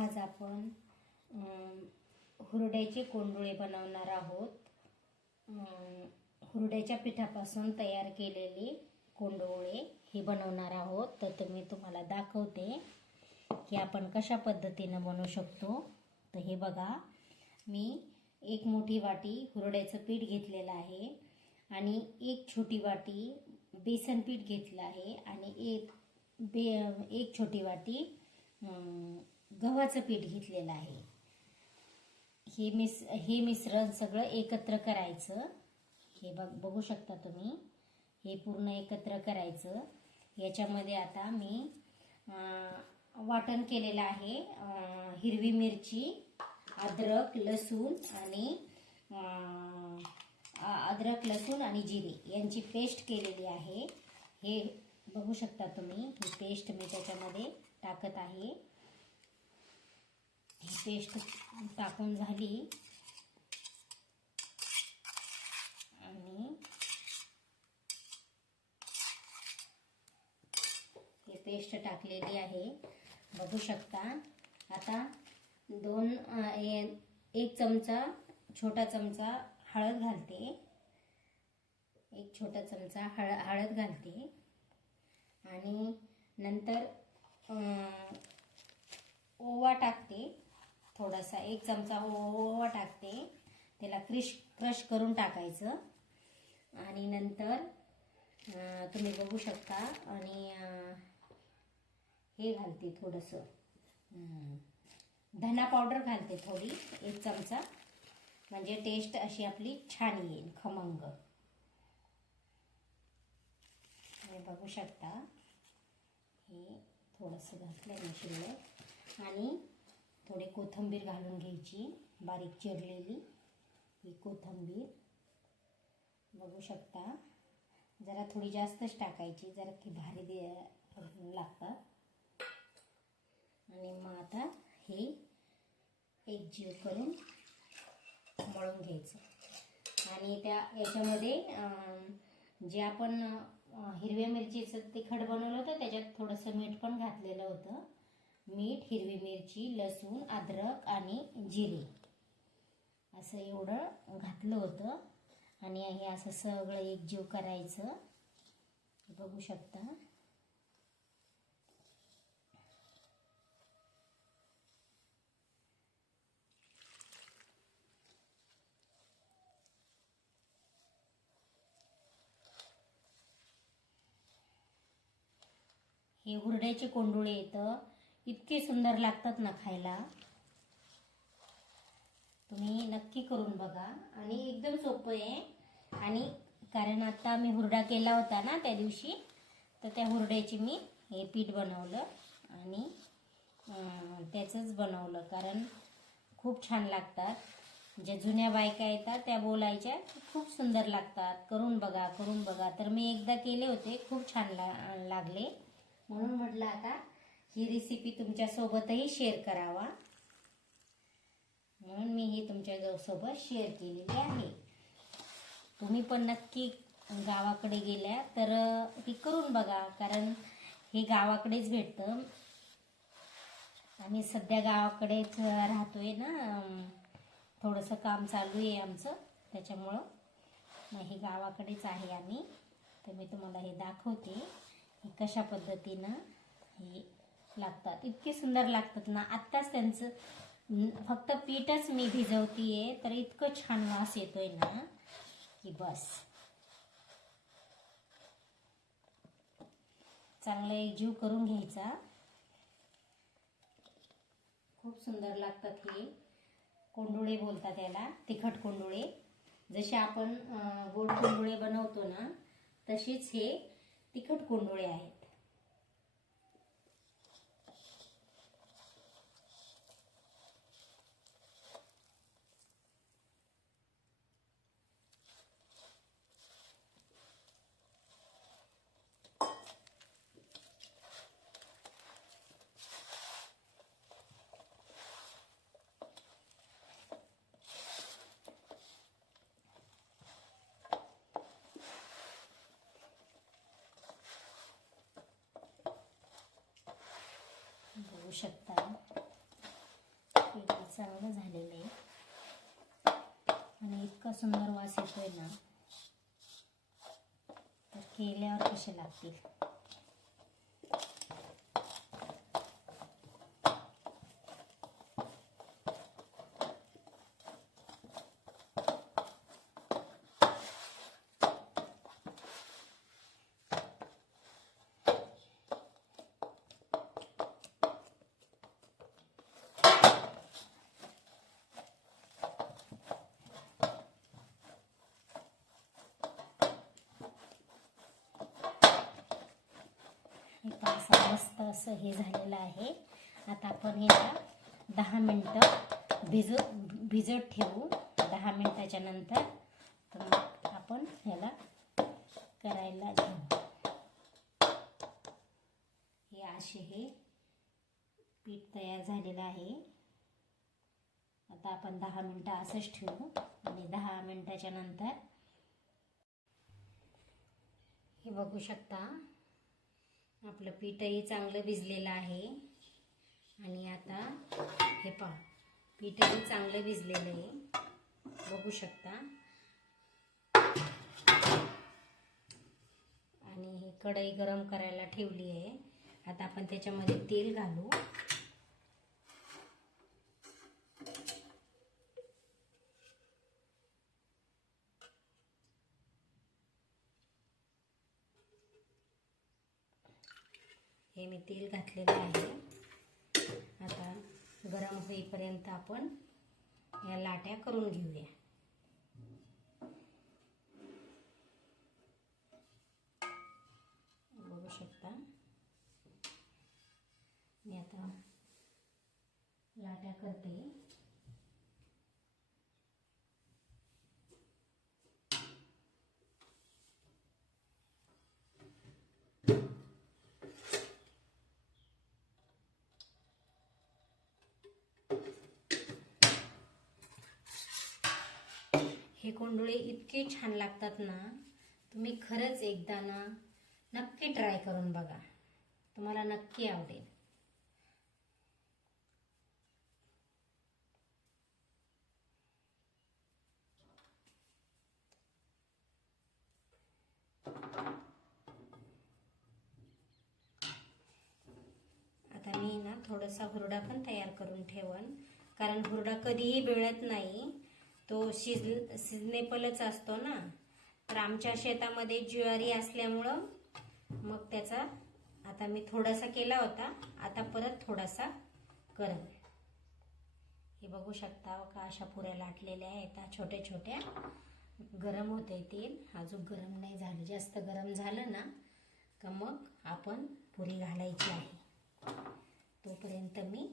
आज आपण हुरड्याचे कोंडुळे बनवणार आहोत. हुरड्याच्या पिठापासून तयार केलेले कोंडुळे हे बनवणार आहोत. तर ते मी तुम्हाला दाखवते की आपण कशा पद्धतीनं बनवू शकतो. तर हे बघा मी एक मोठी वाटी हुरड्याचं पीठ घेतलेलं आहे आणि एक छोटी वाटी बेसन पीठ घेतलं आहे आणि एक बे एक छोटी वाटी गव्हाचं पीठ घेतलेलं आहे. हे मिस हे मिश्रण सगळं एकत्र करायचं. हे बघ बघू शकता तुम्ही. हे पूर्ण एकत्र करायचं. याच्यामध्ये आता मी वाटण केलेलं आहे. हिरवी मिरची अद्रक लसूण आणि अद्रक लसूण आणि जिरे यांची पेस्ट केलेली आहे. हे बघू शकता तुम्ही. ही पेस्ट मी त्याच्यामध्ये टाकत आहे. पेस्ट टाकून झाली. आणि हे पेस्ट टाकलेली आहे. बघू शकता. आता दोन ए- एक चमचा छोटा चमचा हळद घालते. एक छोटा चमचा हळ हळद घालते. आणि नंतर ओवा टाकते. थोडासा एक चमचा ओवा टाकते. त्याला क्रिश क्रश करून टाकायचं. आणि नंतर तुम्ही बघू शकता. आणि हे घालते थोडंसं. धना पावडर घालते थोडी एक चमचा. म्हणजे टेस्ट अशी आपली छान येईल खमंग. बघू शकता. हे थोडंसं घातलं मी आणि थोडी कोथिंबीर घालून घ्यायची बारीक चिरलेली ही कोथिंबीर. बघू शकता जरा थोडी जास्तच टाकायची जरा की भारी दे लागतात. आणि मग आता हे एक जीव करून मळून घ्यायचं. आणि त्या याच्यामध्ये जे आपण हिरव्या मिरचीचं तिखट बनवलं होतं त्याच्यात थोडंसं मीठ पण घातलेलं होतं. मीठ हिरवी मिरची लसूण अद्रक आणि जिरे. असं एवढं घातलं होतं. आणि हे असं सगळं एकजीव करायचं. बघू शकता. हे हुरड्याचे कोंडुळे येतं. इतके सुंदर लागतात ना खायला. तुम्ही नक्की करून बघा. आणि एकदम सोपं आहे. आणि कारण आता मी हुरडा केला होता ना त्या दिवशी तर त्या हुरड्याची मी हे पीठ बनवलं आणि त्याचंच बनवलं. कारण खूप छान लागतात. ज्या जुन्या बायका येतात त्या बोलायच्या खूप सुंदर लागतात. करून बघा करून बघा. तर मी एकदा केले होते. खूप छान ला लागले. म्हणून म्हटलं आता ही रेसिपी तुमच्यासोबतही शेअर करावा. म्हणून मी ही तुमच्यासोबत शेअर केलेली आहे. तुम्ही पण नक्की गावाकडे गेल्या तर ती करून बघा कारण हे गावाकडेच भेटतं. आम्ही सध्या गावाकडेच राहतोय ना थोडंसं काम चालू आहे आमचं त्याच्यामुळं. मग हे गावाकडेच आहे आम्ही. तर मी तुम्हाला हे दाखवते हे कशा पद्धतीनं हे लागतात. इतके सुंदर लागतात ना. आत्ताच त्यांचं फक्त पीठच मी भिजवतीये तर इतकं छान वास येतोय ना. की बस. चांगला एक जीव करून घ्यायचा. खूप सुंदर लागतात हे. कोंडुळे बोलतात याला तिखट कोंडुळे. जसे आपण गोड कोंडुळे बनवतो ना तसेच हे तिखट कोंडुळे आहेत बघू शकता. चांगलं झालेलं आहे. आणि इतका सुंदर वास येतोय ना. तर केल्यावर कसे लागतील हे पावसा मस्त असं हे झालेलं आहे. आता आपण ह्याला दहा मिनटं भिजत भिजत ठेवू. दहा मिनटाच्या नंतर तर आपण ह्याला करायला घेऊ. हे असे हे पीठ तयार झालेलं आहे. आता आपण दहा मिनटं असंच ठेवू आणि दहा मिनटाच्या नंतर हे बघू शकता. आपलं पीठही चांगलं भिजलेलं आहे. आणि आता हे पहा पीठही चांगलं भिजलेलं आहे. बघू शकता. आणि ही कढई गरम करायला ठेवली आहे. आता आपण त्याच्यामध्ये तेल घालू. हे मी तेल घातलेलं आहे. आता गरम होईपर्यंत आपण या लाट्या करून घेऊया. बघू शकता. मी आता लाट्या करते. हे कोंडुळे इतके छान लागतात ना तुम्ही खरंच एकदा ना नक्की ट्राय करून बघा. तुम्हाला नक्की आवडेल. आता मी ना थोडासा हुरडा पण तयार करून ठेवन कारण हुरडा कधीही मिळत नाही. तो शिज सिजनेबलच असतो ना. तर आमच्या शेतामध्ये ज्वारी असल्यामुळं मग त्याचा आता मी थोडासा केला होता. आता परत थोडासा करत हे बघू शकता का अशा पुऱ्या लाटलेल्या आहेत. छोट्या छोट्या गरम होते तेल. अजून गरम नाही झालं. जास्त गरम झालं ना का मग आपण पुरी घालायची आहे. तोपर्यंत मी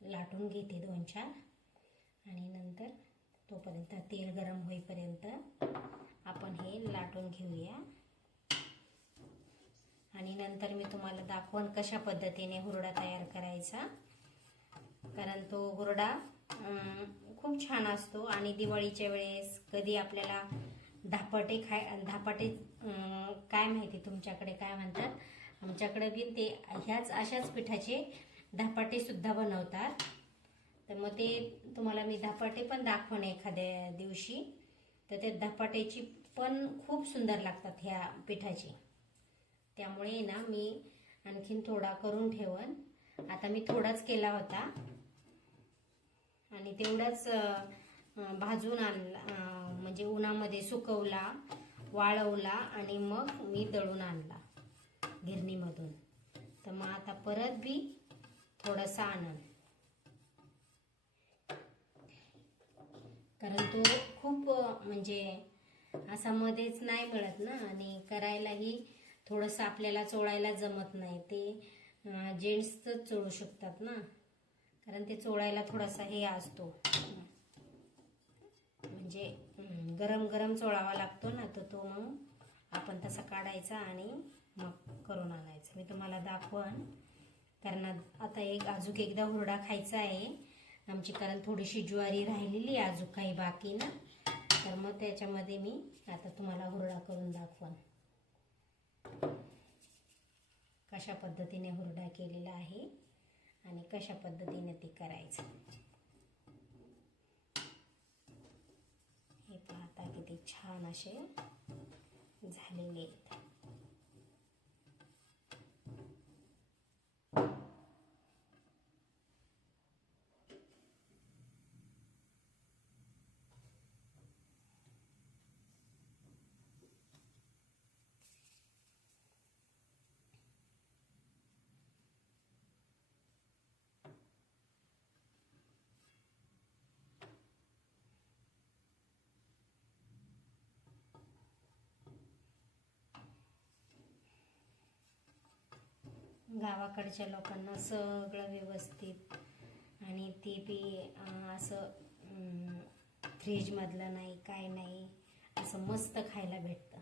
लाटून घेते दोन चार आणि नंतर तोपर्यंत तेल गरम होईपर्यंत आपण हे लाटून घेऊया. आणि नंतर मी तुम्हाला दाखवण कशा पद्धतीने हुरडा तयार करायचा. कारण तो हुरडा खूप छान असतो आणि दिवाळीच्या वेळेस कधी आपल्याला धापाटे खाय धापाटे काय माहिती तुमच्याकडे काय म्हणतात? आमच्याकडे बी ते ह्याच अशाच पिठाचे धापाटे सुद्धा बनवतात. तर मग ते तुम्हाला मी धपाटे पण दाखवणे एखाद्या दिवशी. तर त्या धपाट्याची पण खूप सुंदर लागतात ह्या पिठाची. त्यामुळे ना मी आणखीन थोडा करून ठेवन. आता मी थोडाच केला होता. आणि तेवढाच भाजून आणला म्हणजे उन्हामध्ये सुकवला वाळवला आणि मग मी दळून आणला गिरणीमधून. तर मग आता परत बी थोडासा आणन. कारण तो खूप म्हणजे असा मध्येच नाही मिळत ना. आणि करायलाही थोडंसं आपल्याला चोळायला जमत नाही. ते जेंट्सच चोळू शकतात ना. कारण ते चोळायला थोडासा हे असतो. म्हणजे गरम गरम चोळावा लागतो ना. तर तो मग आपण तसा काढायचा आणि मग करून आणायचं. मी तुम्हाला दाखवन. कारण आता एक अजूक एकदा हुरडा खायचा आहे. आमची कारण थोडीशी ज्वारी राहिलेली अजून काही बाकी ना. तर मग त्याच्यामध्ये मी आता तुम्हाला हुरडा करून दाखवन कशा पद्धतीने हुरडा केलेला आहे आणि कशा पद्धतीने ते करायचं. हे पाहता किती छान असे झालेले आहेत. गावाकडच्या लोकांना सगळं व्यवस्थित. आणि ते बी असं फ्रीजमधलं नाही काय नाही असं मस्त खायला भेटतं.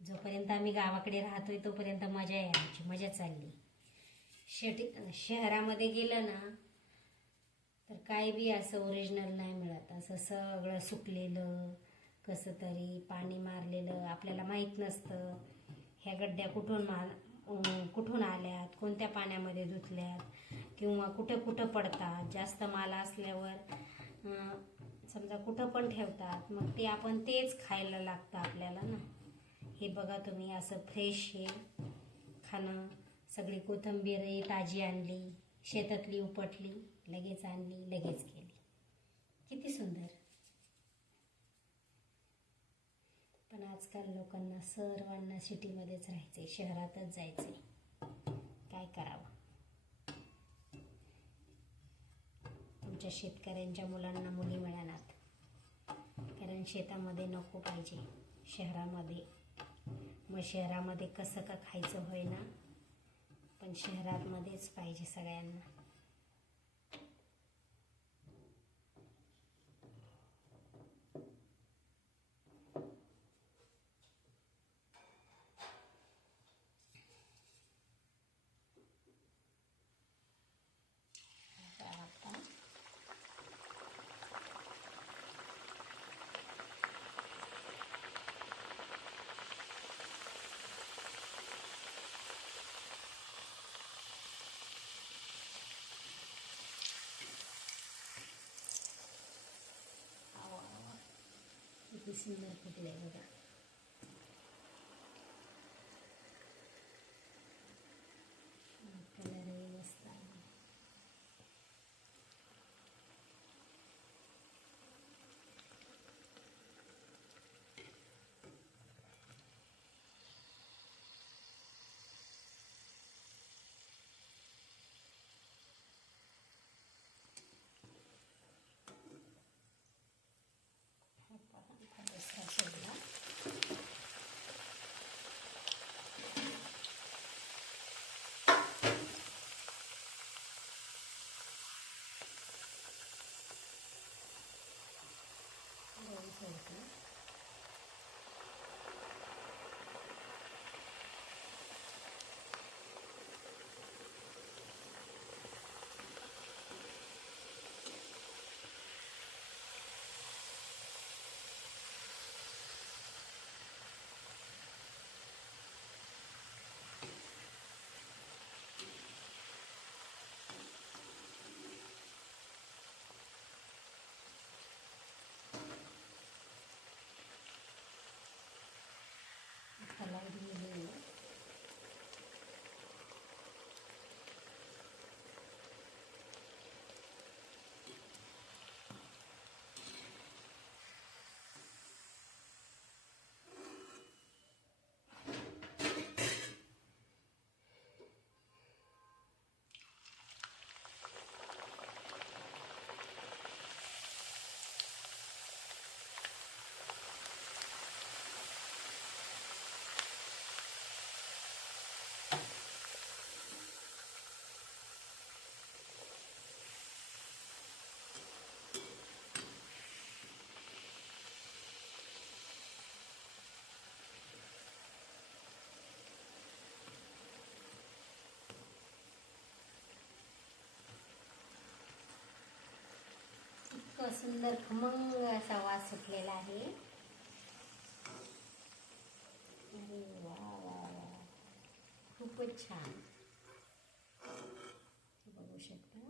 जोपर्यंत आम्ही गावाकडे राहतोय तोपर्यंत मजा आहे आमची मजा चालली. शेटी शहरामध्ये गेलं ना तर काय बी असं ओरिजिनल नाही मिळत. असं सगळं सुकलेलं कसं तरी पाणी मारलेलं आपल्याला माहीत नसतं. ह्या गड्ड्या कुठून मार कुठून आल्यात कोणत्या पाण्यामध्ये धुतल्यात किंवा कुठं कुठं पडतात जास्त माल असल्यावर समजा कुठं पण ठेवतात मग ते आपण तेच खायला लागतं आपल्याला ना. हे बघा तुम्ही असं फ्रेश हे खाणं सगळी कोथंबीरही ताजी आणली शेतातली उपटली लगेच आणली लगेच केली. किती सुंदर. पण आजकाल लोकांना सर्वांना सिटीमध्येच राहायचे शहरातच जायचे काय करावं? तुमच्या शेतकऱ्यांच्या मुलांना मुली मिळणार कारण शेतामध्ये नको पाहिजे. शहरामध्ये. मग शहरामध्ये कसं का खायचं होय ना पण शहरातमध्येच पाहिजे सगळ्यांना. किती सुंदर फुटले बघा कलरही मस्त आहे हा पहा, हा दुसरा सोडला दोन सोडले सुंदर खमंग असा वास सुटलेला आहे. अरे वा वा वा. खूपच छान बघू शकता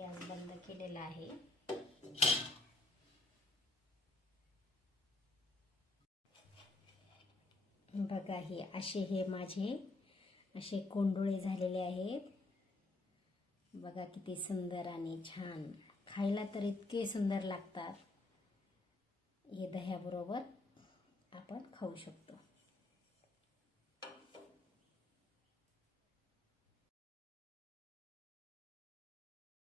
गॅस बंद केलेला आहे. बघा हे असे हे माझे असे कोंडुळे झालेले आहेत. बघा किती सुंदर आणि छान. खायला तर इतके सुंदर लागतात. हे दह्याबरोबर आपण खाऊ शकतो.